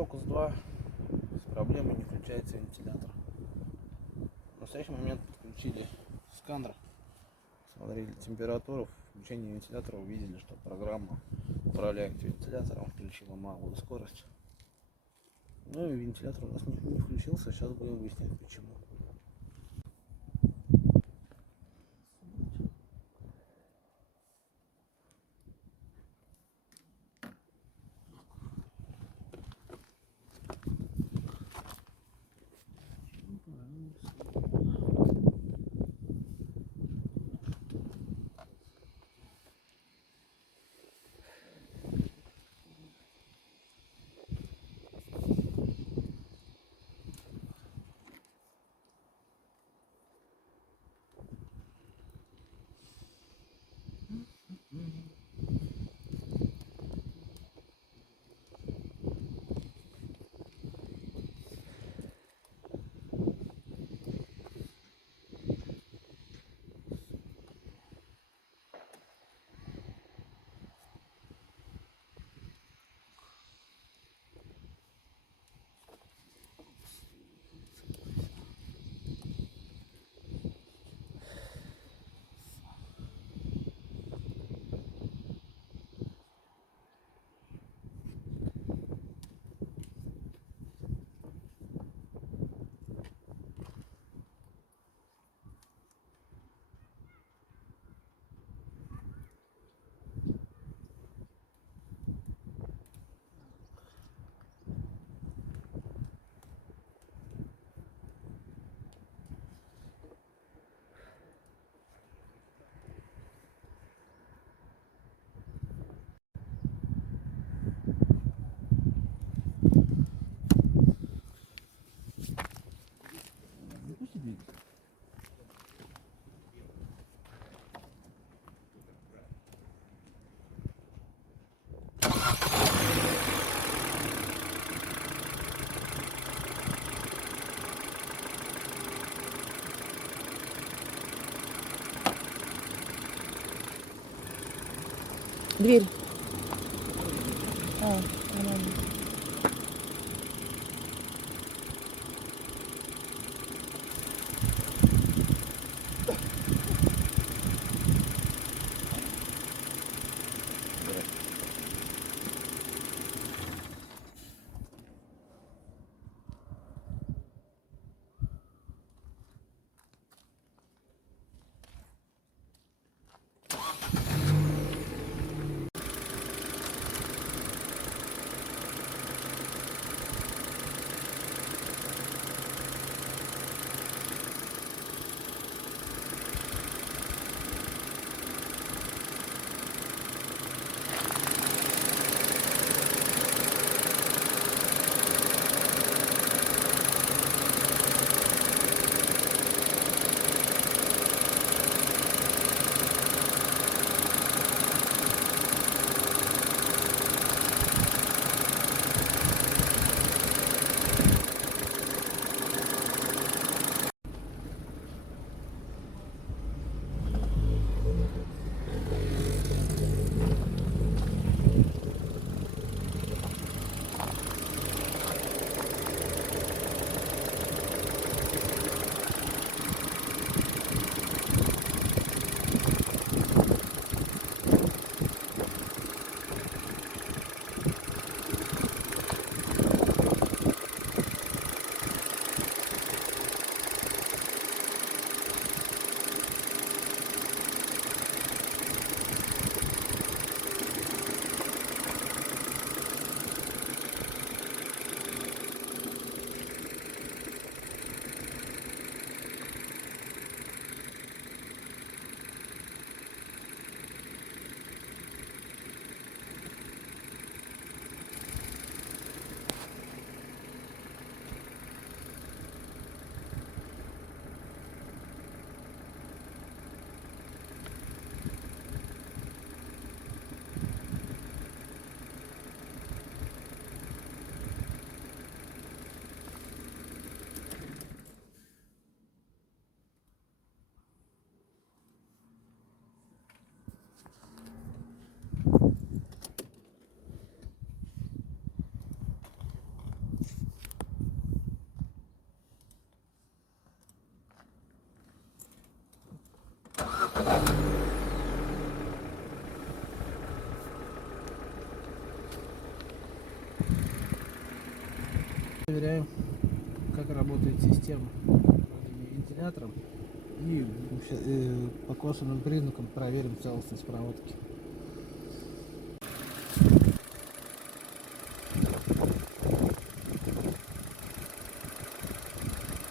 Focus 2 с проблемой не включается вентилятор. В настоящий момент подключили сканер, смотрели температуру, включение вентилятора, увидели, что программа управляет вентилятором включила малую скорость. Ну и вентилятор у нас не включился, сейчас будем выяснять почему. Дверь. Нормально. Проверяем, как работает система управления вентилятором, и по косвенным признакам проверим целостность проводки.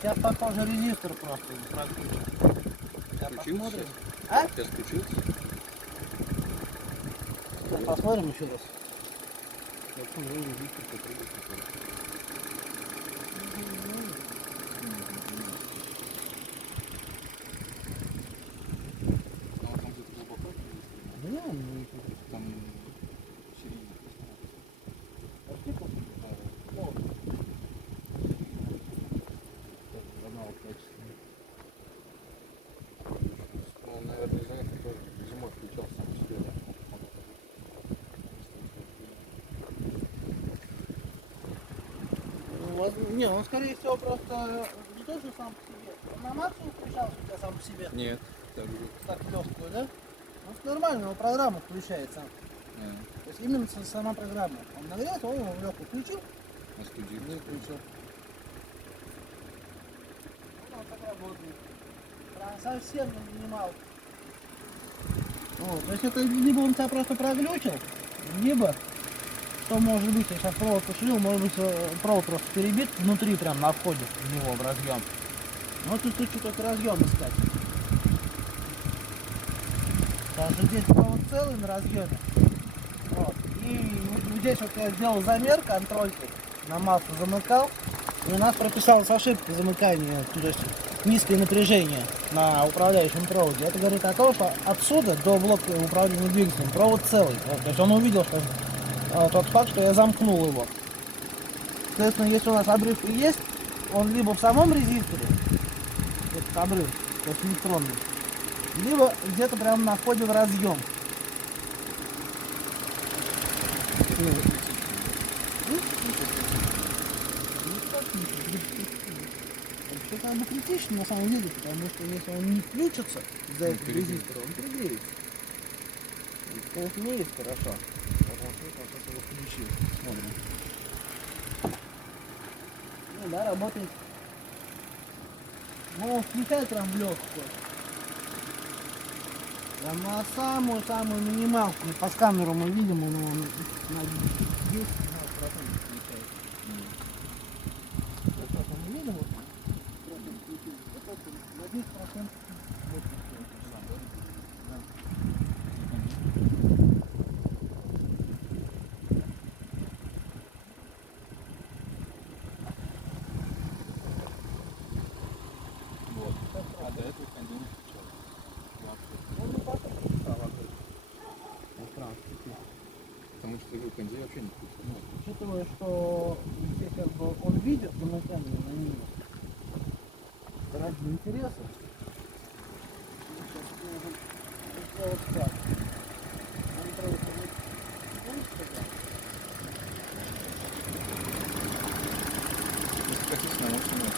Сейчас похоже резистор просто прокручен. Сейчас посмотрим. А? Сейчас включился. Сейчас посмотрим еще раз. Резистор попробуй. Там где-то глубоко. Да не, Там середина. Он, наверное, из-за этого тоже зимой включал сам по себе, да? Не, он скорее всего просто не тоже сам по себе. Он на максимум включался у тебя сам по себе. Нет, так же. Так легкую, да? Ну нормально, но программа включается. То есть именно сама программа. Он нагрелся, он его в легкую включил, Остудил. не включил. Он так работает. Прям совсем на минималку. Вот, то есть это либо он тебя просто проглючил, либо, что может быть, я сейчас провод пошевелил, может быть провод просто перебит внутри, прям на входе в него, в разъем. Вот тут что только разъем искать. Потому что здесь провод целый на разъеме. Вот. И вот здесь вот я сделал замер контролькой, на массу замыкал, и у нас прописалась ошибка замыкания, то есть низкое напряжение на управляющем проводе. Это говорит о том, что отсюда до блока управления двигателем провод целый. Вот, то есть он увидел, что тот факт, что я замкнул его. Соответственно, если у нас обрыв и есть, он либо в самом резисторе, этот обрыв, то есть электронный, либо где-то прямо на входе в разъем. Это как бы критично на самом деле, потому что если он не включится из-за этого резистора, он перегреется. Это не есть хорошо. Потому что он сейчас его включил. Смотрим. Ну да, работает. Но он включает прям в легкую. Прям на самую-самую минималку. И по сканеру мы видим, он на 10-15% включает. Вот так мы видим, вот. На 10% вот да. Вот. А до этого кондей не включал. Он не потом стал открыть. Потому что его кондей вообще не включил. Учитывая, что здесь как бы он видит замыкание на минус, ради интереса, сейчас должен сделать так. Он проводит Если хотите, на максимум.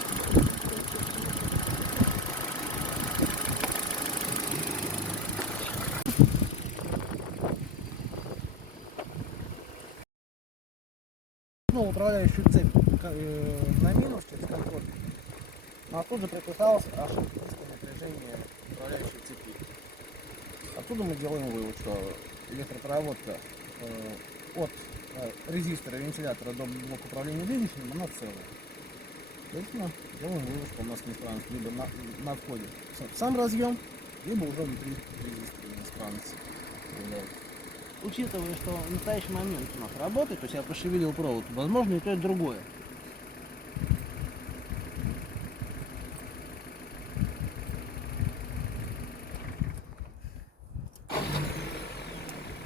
ну, управляющую цепь на минус через контроль. Но оттуда приписалось ошибка низкого напряжения управляющей цепи. Отсюда мы делаем вывод, что электропроводка от резистора вентилятора до блока управления двигателем, она целая. Соответственно, делаем вывод, что у нас неисправность либо на входе в сам разъем, либо уже внутри резистора неисправность. Учитывая, что в настоящий момент у нас работает, то есть я пошевелил провод, возможно и то, и другое.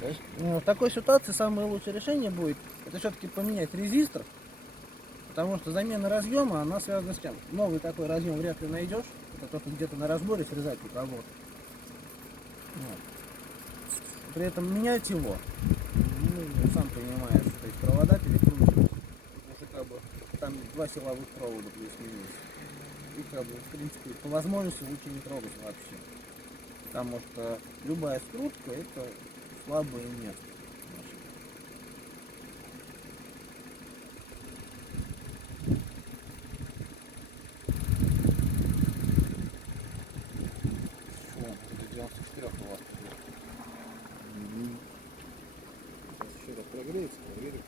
То есть, в такой ситуации самое лучшее решение будет это все-таки поменять резистор, потому что замена разъема она связана с чем? Новый такой разъем вряд ли найдешь, это только где-то на разборе срезать тут работу. Вот. При этом менять его, ну, сам понимаешь, то есть провода перекручивать, если как бы там два силовых провода плюс-минус, и как бы в принципе по возможности лучше не трогать вообще. Потому что любая скрутка это слабое место. 94 у вас. Сейчас еще раз прогреется, проверю.